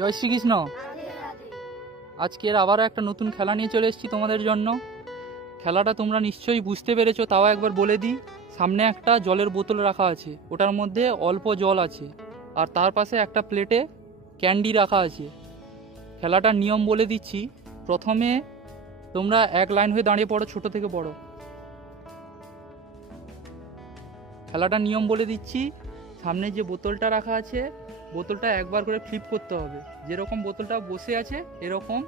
জয় শ্রীকৃষ্ণ। আজকের আবারও একটা নতুন খেলা নিয়ে চলে এসেছি তোমাদের জন্য। খেলাটা তোমরা নিশ্চয়ই বুঝতে পেরেছো, তাও একবার বলে দিই। সামনে একটা জলের বোতল রাখা আছে, ওটার মধ্যে অল্প জল আছে, আর তার পাশে একটা প্লেটে ক্যান্ডি রাখা আছে। খেলাটার নিয়ম বলে দিচ্ছি। প্রথমে তোমরা এক লাইন হয়ে দাঁড়িয়ে পড়ো, ছোট থেকে বড়। খেলাটার নিয়ম বলে দিচ্ছি। সামনে যে বোতলটা রাখা আছে, বোতলটা একবার করে ফ্লিপ করতে হবে। যেরকম বোতলটা বসে আছে এরকম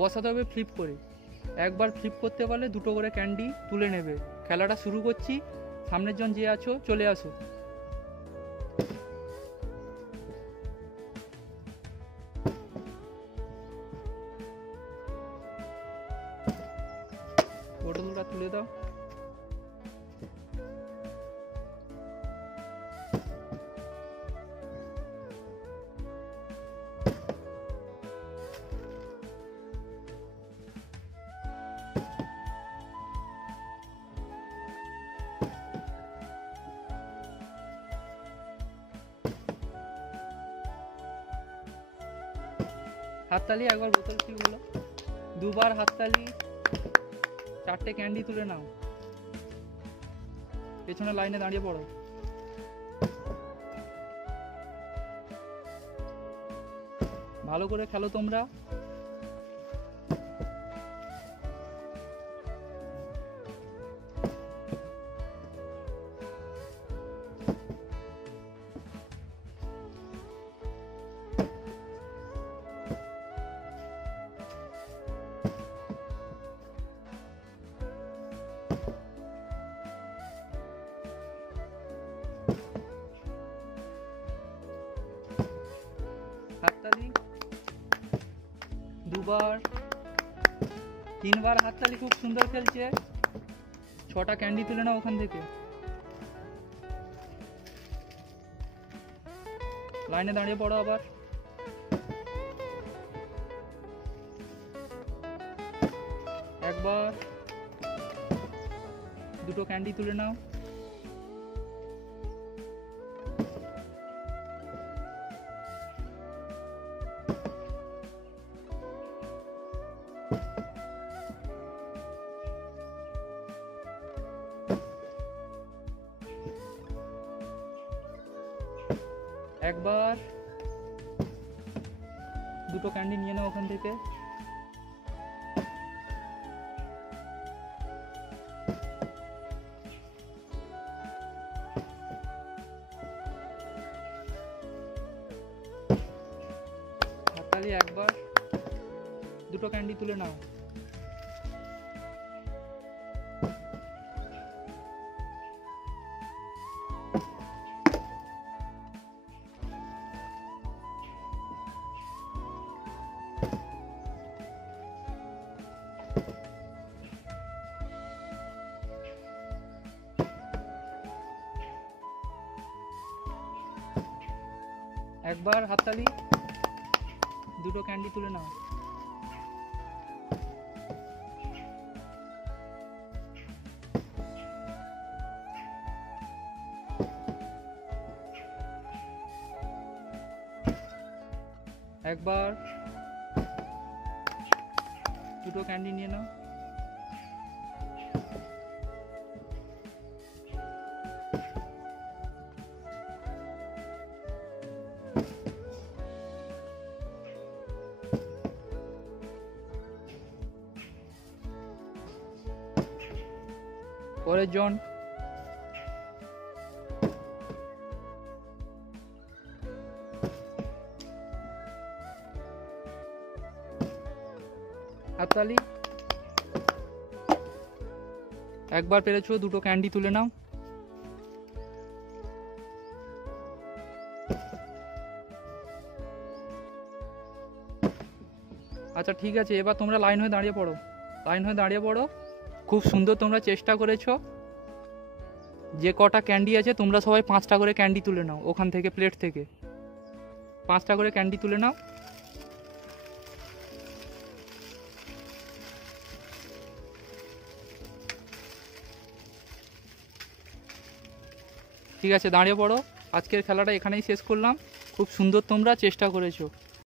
বসাতে হবে ফ্লিপ করে। একবার ফ্লিপ করতে পারলে দুটো করে ক্যান্ডি তুলে নেবে। খেলাটা শুরু করছি। সামনের জন যে আছো চলে আসো। বোতলটা তুলে দাও। হাততালি, একবার বোতল ঠিক হলো। দুবার হাততালি। চারটে ক্যান্ডি তুলে নাও। পেছনে লাইনে দাঁড়িয়ে পড়ো। ভালো করে খেলো তোমরা। হাততালি দুবার, তিনবার হাততালি। খুব সুন্দর খেলছে। 6টা ক্যান্ডি তুলে নাও ওখান থেকে। লাইনে দাঁড়িয়ে পড়ো আবার। একবার, দুটো ক্যান্ডি তুলে নাও। একবার, দুটো ক্যান্ডি নিয়ে নাও ওখান থেকে। হাততালি একবার, দুটো ক্যান্ডি তুলে নাও। একবার হাততালি, দুটো ক্যান্ডি তুলে নাও। একবার, দুটো ক্যান্ডি নিয়ে নাও। পরের জন। হাততালি। একবার পেরেছো, দুটো ক্যান্ডি তুলে নাও। আচ্ছা ঠিক আছে, এবার তোমরা লাইন হয়ে দাঁড়িয়ে পড়ো। লাইন হয়ে দাঁড়িয়ে পড়ো। খুব সুন্দর তোমরা চেষ্টা করেছো। যে কটা ক্যান্ডি আছে তোমরা সবাই 5টা করে ক্যান্ডি তুলে নাও ওখান থেকে, প্লেট থেকে 5টা করে ক্যান্ডি তুলে নাও। ঠিক আছে, দাঁড়িয়ে পড়ো। আজকের খেলাটা এখানেই শেষ করলাম। খুব সুন্দর তোমরা চেষ্টা করেছো।